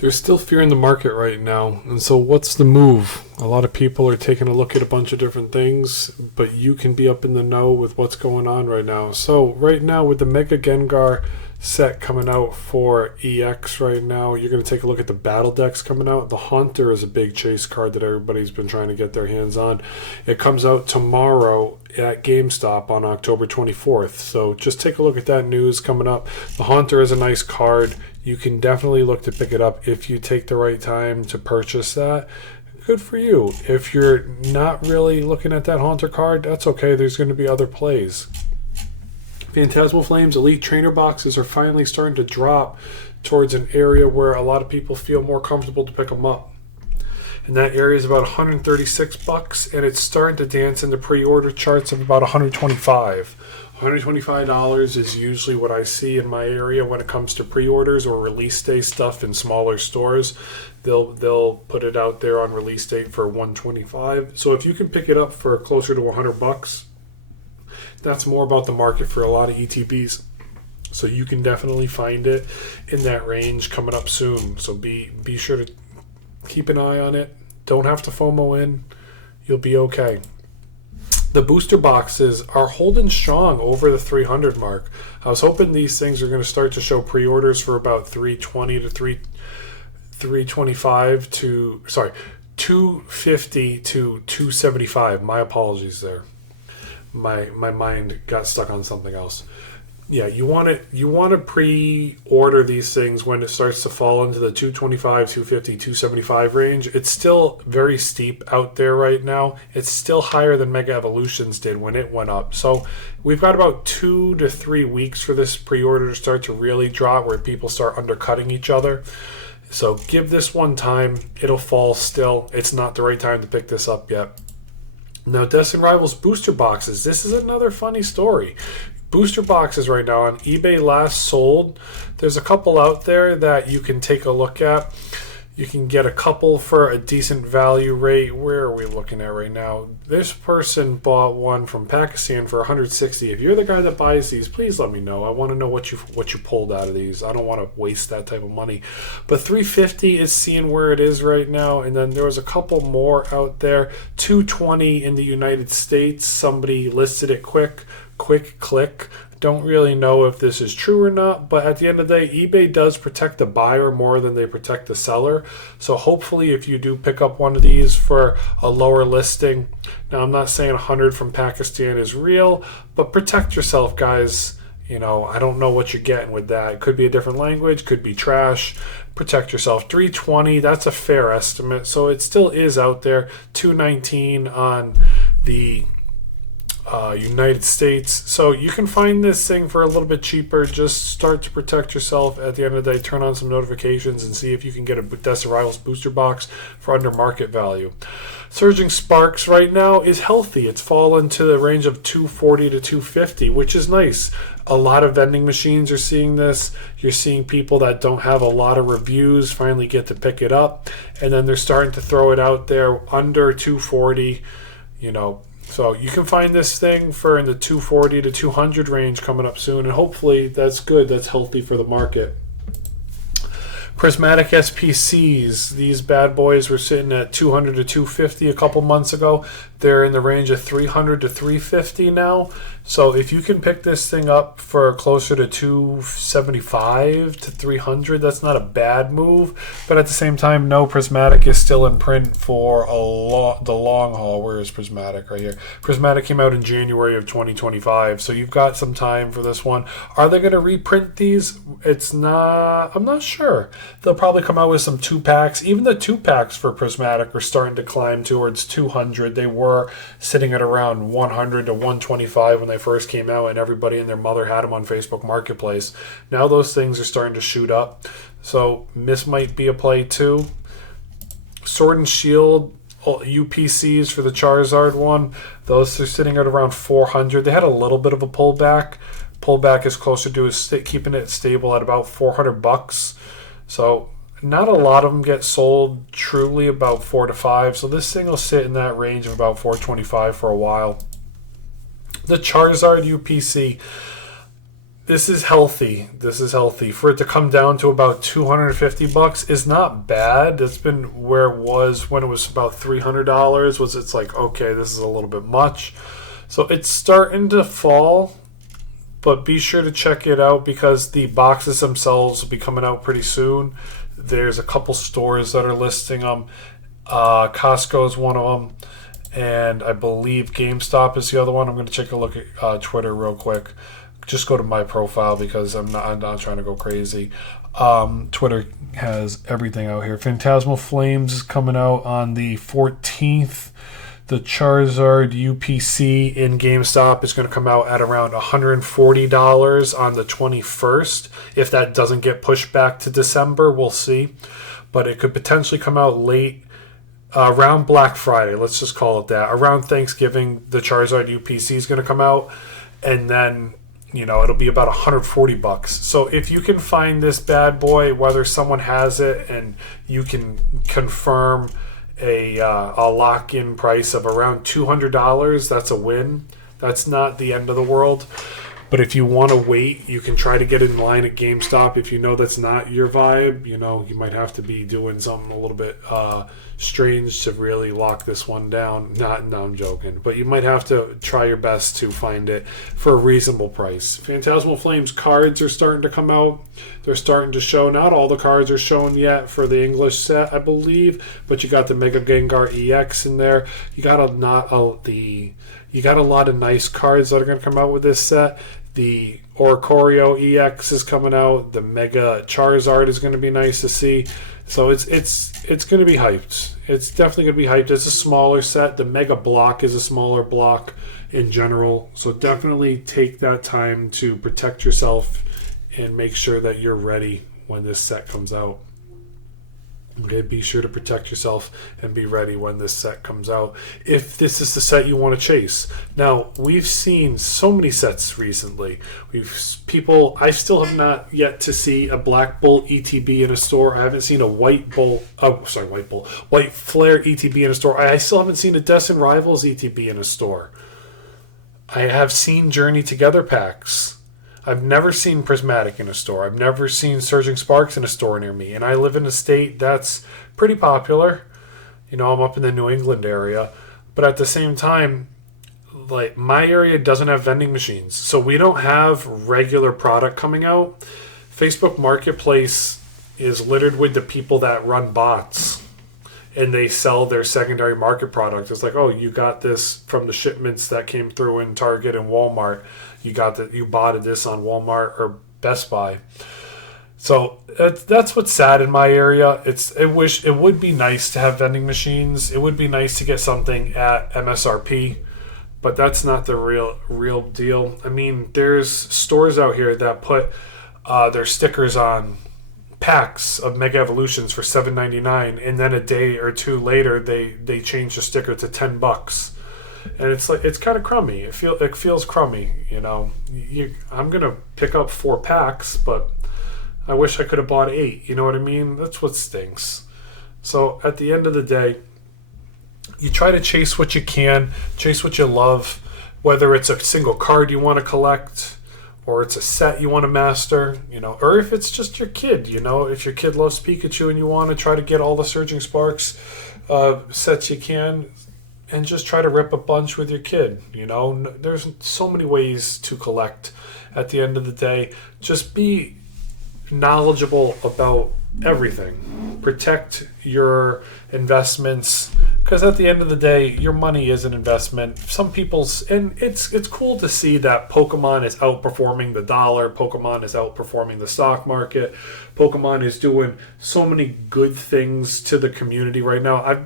There's still fear in the market right now. And so what's the move? A lot of people are taking a look at a bunch of different things, but you can be up in the know with what's going on right now. So right now with the Mega Gengar set coming out for EX right now, you're going to take a look at the battle decks coming out. The Haunter is a big chase card that everybody's been trying to get their hands on. It comes out tomorrow at GameStop on October 24th. So just take a look at that news coming up. The Haunter is a nice card. You can definitely look to pick it up if you take the right time to purchase that. Good for you. If you're not really looking at that Haunter card, that's okay. There's going to be other plays. Phantasmal Flames Elite Trainer boxes are finally starting to drop towards an area where a lot of people feel more comfortable to pick them up. And that area is about $136, and it's starting to dance in the pre-order charts of about $125. $125 is usually what I see in my area when it comes to pre-orders or release day stuff in smaller stores. They'll put it out there on release date for $125. So if you can pick it up for closer to $100, that's more about the market for a lot of ETBs. So you can definitely find it in that range coming up soon. So be sure to keep an eye on it. Don't have to FOMO in. You'll be okay. The booster boxes are holding strong over the 300 mark. I was hoping these things are going to start to show pre-orders for about 320 to 325 to 250 to 275. My apologies there. My mind got stuck on something else. Yeah, you want to pre-order these things when it starts to fall into the 225, 250, 275 range. It's still very steep out there right now. It's still higher than Mega Evolutions did when it went up. So we've got about 2 to 3 weeks for this pre-order to start to really drop, where people start undercutting each other. So give this one time. It'll fall still. It's not the right time to pick this up yet. Now, Destined Rivals booster boxes. This is another funny story. Booster boxes right now on eBay last sold. There's a couple out there that you can take a look at. You can get a couple for a decent value rate. Where are we looking at right now? This person bought one from Pakistan for $160. If you're the guy that buys these, please let me know. I want to know what you pulled out of these. I don't want to waste that type of money. But $350 is seeing where it is right now. And then there was a couple more out there. $220 in the United States. Somebody listed it quick click. Don't really know if this is true or not, but at the end of the day, eBay does protect the buyer more than they protect the seller. So hopefully if you do pick up one of these for a lower listing, now I'm not saying 100 from Pakistan is real, but protect yourself, guys. You know, I don't know what you're getting with that. It could be a different language, could be trash. Protect yourself. $320, that's a fair estimate. So it still is out there. $219 on the United States. So you can find this thing for a little bit cheaper. Just start to protect yourself. At the end of the day, turn on some notifications and see if you can get a Destined Rivals booster box for under market value. Surging Sparks right now is healthy. It's fallen to the range of 240 to 250, which is nice. A lot of vending machines are seeing this. You're seeing people that don't have a lot of reviews finally get to pick it up, and then they're starting to throw it out there under 240, So you can find this thing for in the 240 to 200 range coming up soon, and hopefully that's good. That's healthy for the market. Prismatic SPCs, these bad boys were sitting at 200 to 250 a couple months ago. They're in the range of 300 to 350 now. So if you can pick this thing up for closer to 275 to 300, that's not a bad move. But at the same time, no, Prismatic is still in print for the long haul. Where is Prismatic? Right here. Prismatic came out in January of 2025, so you've got some time for this one. Are they going to reprint these? I'm not sure. They'll probably come out with some 2-packs. Even the 2-packs for Prismatic are starting to climb towards 200. They were sitting at around 100 to 125 when they first came out, and everybody and their mother had them on Facebook Marketplace. Now those things are starting to shoot up. So this might be a play too. Sword and Shield UPCs for the Charizard one. Those are sitting at around 400. They had a little bit of a pullback. Pullback is closer to keeping it stable at about $400. So not a lot of them get sold truly about 4 to 5. So this thing will sit in that range of about 425 for a while. The Charizard UPC. This is healthy. This is healthy. For it to come down to about $250 is not bad. That's been where it was when it was about $300. It's like, okay, this is a little bit much. So it's starting to fall, but be sure to check it out because the boxes themselves will be coming out pretty soon. There's a couple stores that are listing them. Costco is one of them, and I believe GameStop is the other one. I'm going to take a look at Twitter real quick. Just go to my profile because I'm not trying to go crazy. Twitter has everything out here. Phantasmal Flames is coming out on the 14th. The Charizard UPC in GameStop is going to come out at around $140 on the 21st. If that doesn't get pushed back to December, we'll see. But it could potentially come out late around Black Friday. Let's just call it that. Around Thanksgiving, the Charizard UPC is going to come out. And then, it'll be about $140. So if you can find this bad boy, whether someone has it and you can confirm a lock-in price of around $200, that's a win. That's not the end of the world. But if you want to wait, you can try to get in line at GameStop. If you know that's not your vibe, you might have to be doing something a little bit strange to really lock this one down. No, I'm joking. But you might have to try your best to find it for a reasonable price. Phantasmal Flames cards are starting to come out. They're starting to show. Not all the cards are shown yet for the English set, I believe. But you got the Mega Gengar EX in there. You got a lot of nice cards that are going to come out with this set. The Oricorio EX is coming out. The Mega Charizard is going to be nice to see. So it's going to be hyped. It's definitely going to be hyped. It's a smaller set. The Mega Block is a smaller block in general. So definitely take that time to protect yourself and make sure that you're ready when this set comes out. Okay, be sure to protect yourself and be ready when this set comes out. If this is the set you want to chase. Now, we've seen so many sets recently. I still have not yet to see a Black Bolt ETB in a store. I haven't seen a White Flare ETB in a store. I still haven't seen a Destined Rivals ETB in a store. I have seen Journey Together packs. I've never seen Prismatic in a store. I've never seen Surging Sparks in a store near me. And I live in a state that's pretty popular. I'm up in the New England area. But at the same time, like, my area doesn't have vending machines. So we don't have regular product coming out. Facebook Marketplace is littered with the people that run bots. And they sell their secondary market product. It's like, oh, you got this from the shipments that came through in Target and Walmart. You bought this on Walmart or Best Buy. So that's what's sad in my area. It would be nice to have vending machines. It would be nice to get something at MSRP, but that's not the real deal. I mean, there's stores out here that put their stickers on packs of Mega Evolutions for $7.99, and then a day or two later they change the sticker to $10. And it's kind of crummy. It feels crummy, I'm gonna pick up 4 packs, but I wish I could have bought 8. You know what I mean? That's what stinks. So at the end of the day, you try to chase what you can, chase what you love, whether it's a single card you want to collect, or it's a set you want to master, or if it's just your kid, if your kid loves Pikachu and you want to try to get all the Surging Sparks sets you can, and just try to rip a bunch with your kid. There's so many ways to collect. At the end of the day, just be knowledgeable about everything. Protect your investments, because at the end of the day, your money is an investment. And it's cool to see that Pokemon is outperforming the dollar. Pokemon is outperforming the stock market. Pokemon is doing so many good things to the community right now.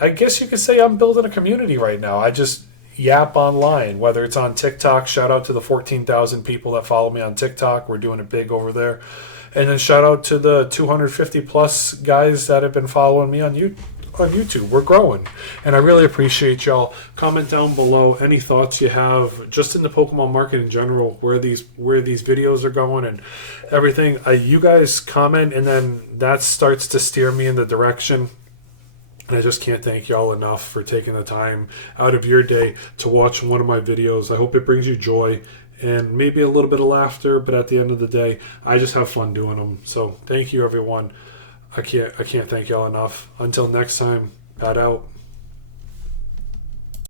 I guess you could say I'm building a community right now. I just yap online, whether it's on TikTok. Shout out to the 14,000 people that follow me on TikTok. We're doing it big over there. And then shout out to the 250 plus guys that have been following me on YouTube. We're growing. And I really appreciate y'all. Comment down below any thoughts you have just in the Pokemon market in general, where these videos are going and everything. You guys comment, and then that starts to steer me in the direction. And I just can't thank y'all enough for taking the time out of your day to watch one of my videos. I hope it brings you joy and maybe a little bit of laughter, but at the end of the day, I just have fun doing them. So thank you, everyone. I can't thank y'all enough. Until next time, Pat out.